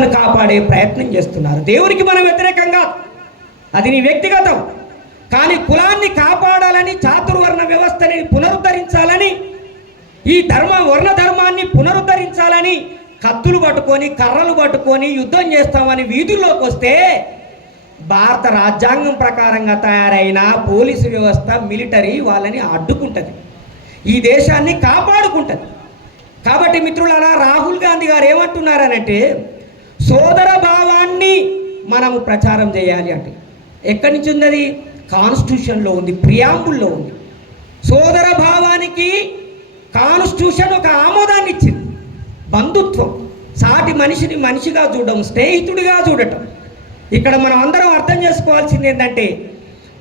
కాపాడే ప్రయత్నం చేస్తున్నారు. దేవునికి మనం వ్యతిరేకంగా అది నీ వ్యక్తిగతం. కానీ కులాన్ని కాపాడాలని చాతుర్వర్ణ వ్యవస్థని పునరుద్ధరించాలని ఈ ధర్మ వర్ణ ధర్మాన్ని పునరుద్ధరించాలని కత్తులు పట్టుకొని కర్రలు పట్టుకొని యుద్ధం చేస్తామని వీధుల్లోకి వస్తే భారత రాజ్యాంగం ప్రకారంగా తయారైన పోలీసు వ్యవస్థ మిలిటరీ వాళ్ళని అడ్డుకుంటుంది. ఈ దేశాన్ని కాపాడుకుంటుంది. కాబట్టి మిత్రులారా రాహుల్ గాంధీ గారు ఏమంటున్నారనంటే సోదర భావాన్ని మనము ప్రచారం చేయాలి అంటే ఎక్కడి నుంచి ఉంది అది కాన్స్టిట్యూషన్లో ఉంది ప్రియాంబుల్లో ఉంది. సోదర భావానికి కాన్స్టిట్యూషన్ ఒక ఆమోదాన్ని ఇచ్చింది. బంధుత్వం సాటి మనిషిని మనిషిగా చూడడం స్నేహితుడిగా చూడటం. ఇక్కడ మనం అందరం అర్థం చేసుకోవాల్సింది ఏంటంటే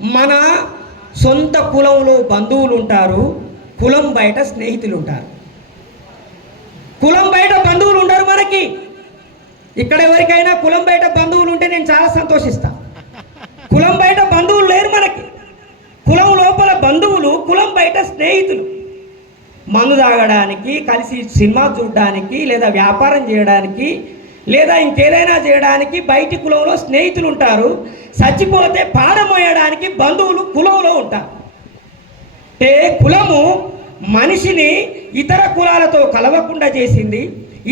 మన సొంత కులంలో బంధువులు ఉంటారు కులం బయట స్నేహితులు ఉంటారు. కులం బయట బంధువులు ఉండరు మనకి. ఇక్కడ ఎవరికైనా కులం బయట బంధువులు ఉంటే నేను చాలా సంతోషిస్తా. కులం బయట బంధువులు లేరు మనకి. కులం లోపల బంధువులు కులం బయట స్నేహితులు. మందు తాగడానికి కలిసి సినిమా చూడడానికి లేదా వ్యాపారం చేయడానికి లేదా ఇంకేదైనా చేయడానికి బయటి కులంలో స్నేహితులు ఉంటారు. చచ్చిపోతే పాడమోయడానికి బంధువులు కులంలో ఉంటారు. అంటే కులము మనిషిని ఇతర కులాలతో కలవకుండా చేసింది.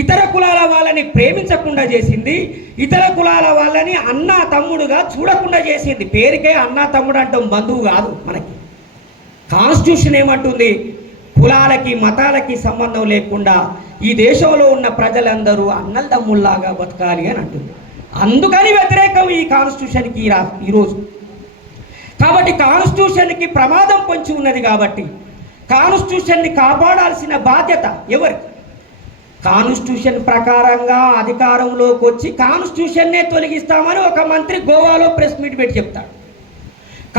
ఇతర కులాల వాళ్ళని ప్రేమించకుండా చేసింది ఇతర కులాల వాళ్ళని అన్న తమ్ముడుగా చూడకుండా చేసింది. పేరుకే అన్న తమ్ముడు అంటాం బంధువు కాదు మనకి. కాన్స్టిట్యూషన్ ఏమంటుంది? కులాలకి మతాలకి సంబంధం లేకుండా ఈ దేశంలో ఉన్న ప్రజలందరూ అన్నల తమ్ముళ్ళాగా బతకాలి అని అంటుంది. అందుకని వ్యతిరేకం ఈ కాన్స్టిట్యూషన్కి రా ఈరోజు కాబట్టి కాన్స్టిట్యూషన్కి ప్రమాదం పొంచి ఉన్నది కాబట్టి కాన్స్టిట్యూషన్ని కాపాడాల్సిన బాధ్యత ఎవరికి? కాన్స్టిట్యూషన్ ప్రకారంగా అధికారంలోకి వచ్చి కాన్స్టిట్యూషన్నే తొలగిస్తామని ఒక మంత్రి గోవాలో ప్రెస్ మీట్ పెట్టి చెప్తాడు.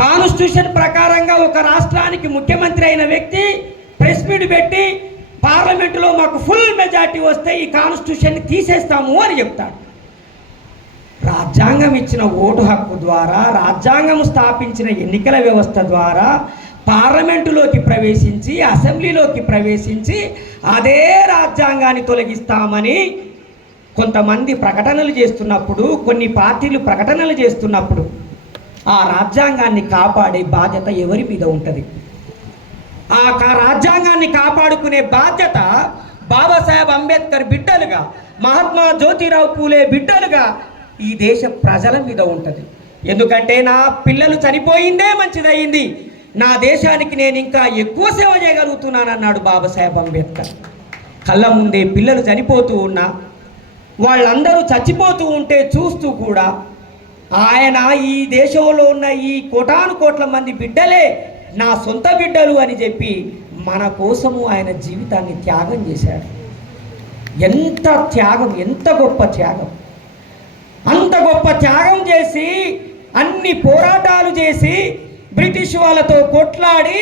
కాన్స్టిట్యూషన్ ప్రకారంగా ఒక రాష్ట్రానికి ముఖ్యమంత్రి అయిన వ్యక్తి ప్రెస్ మీట్ పెట్టి పార్లమెంటులో మాకు ఫుల్ మెజార్టీ వస్తే ఈ కాన్స్టిట్యూషన్ని తీసేస్తాము అని చెప్తాడు. రాజ్యాంగం ఇచ్చిన ఓటు హక్కు ద్వారా రాజ్యాంగం స్థాపించిన ఎన్నికల వ్యవస్థ ద్వారా పార్లమెంటులోకి ప్రవేశించి అసెంబ్లీలోకి ప్రవేశించి అదే రాజ్యాంగాన్ని తొలగిస్తామని కొంతమంది ప్రకటనలు చేస్తున్నప్పుడు కొన్ని పార్టీలు ప్రకటనలు చేస్తున్నప్పుడు ఆ రాజ్యాంగాన్ని కాపాడే బాధ్యత ఎవరి మీద ఉంటుంది? ఆ కా- రాజ్యాంగాన్ని కాపాడుకునే బాధ్యత బాబాసాహెబ్ అంబేద్కర్ బిడ్డలుగా మహాత్మా జ్యోతిరావు పూలే బిడ్డలుగా ఈ దేశ ప్రజల మీద ఉంటుంది. ఎందుకంటే నా పిల్లలు చనిపోయిందే మంచిదయ్యింది. నా దేశానికి నేను ఇంకా ఎక్కువ సేవ చేయగలుగుతున్నాను అన్నాడు బాబాసాహెబ్ అంబేద్కర్. కళ్ళ ముందే పిల్లలు చనిపోతూ ఉన్నా వాళ్ళందరూ చచ్చిపోతూ ఉంటే చూస్తూ కూడా ఆయన ఈ దేశంలో ఉన్న ఈ కోటాను కోట్ల మంది బిడ్డలే నా సొంత బిడ్డలు అని చెప్పి మన కోసము ఆయన జీవితాన్ని త్యాగం చేశాడు. ఎంత త్యాగం ఎంత గొప్ప త్యాగం. అంత గొప్ప త్యాగం చేసి అన్ని పోరాటాలు చేసి బ్రిటిష్ వాళ్ళతో కొట్లాడి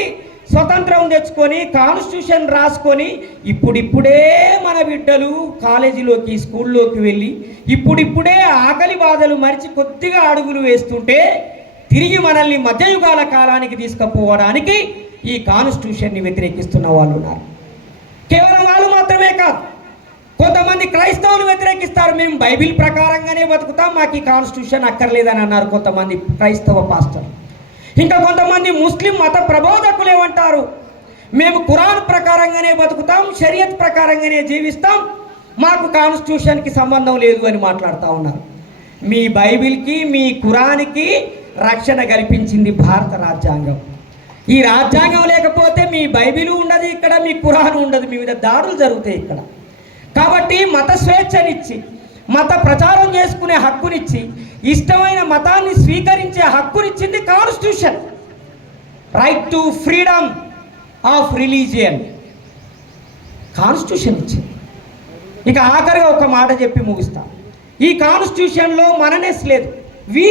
స్వతంత్రం తెచ్చుకొని కాన్స్టిట్యూషన్ రాసుకొని ఇప్పుడిప్పుడే మన బిడ్డలు కాలేజీలోకి స్కూల్లోకి వెళ్ళి ఇప్పుడిప్పుడే ఆకలి బాధలు మరిచి కొద్దిగా అడుగులు వేస్తుంటే తిరిగి మనల్ని మధ్యయుగాల కాలానికి తీసుకుపోవడానికి ఈ కాన్స్టిట్యూషన్ని వ్యతిరేకిస్తున్న వాళ్ళు ఉన్నారు. కేవలం వాళ్ళు మాత్రమే కాదు కొంతమంది క్రైస్తవులు వ్యతిరేకిస్తారు. మేము బైబిల్ ప్రకారంగానే బతుకుతాం మాకు ఈ కాన్స్టిట్యూషన్ అక్కర్లేదని అన్నారు కొంతమంది క్రైస్తవ పాస్టర్ ఇంకా కొంతమంది ముస్లిం మత ప్రబోధకులు ఏమంటారు మేము ఖురాన్ ప్రకారంగానే బతుకుతాం షరియత్ ప్రకారంగానే జీవిస్తాం. మాకు కాన్స్టిట్యూషన్కి సంబంధం లేదు అని మాట్లాడుతూ ఉన్నారు. మీ బైబిల్కి మీ ఖురాన్కి రక్షణ కల్పించింది భారత రాజ్యాంగం. ఈ రాజ్యాంగం లేకపోతే మీ బైబిల్ ఉండదు ఇక్కడ మీ కురాన్ ఉండదు. మీ మీద దాడులు జరుగుతాయి ఇక్కడ. కాబట్టి మత స్వేచ్ఛనిచ్చి మత ప్రచారం చేసుకునే హక్కునిచ్చి ఇష్టమైన మతాన్ని స్వీకరించే హక్కునిచ్చింది constitution. Right to freedom of religion constitution ఇచ్చింది. ఇక ఆఖరిగా ఒక మాట చెప్పి ముగిస్తా. ఈ కాన్స్టిట్యూషన్లో మననెస్ లేదు. వీ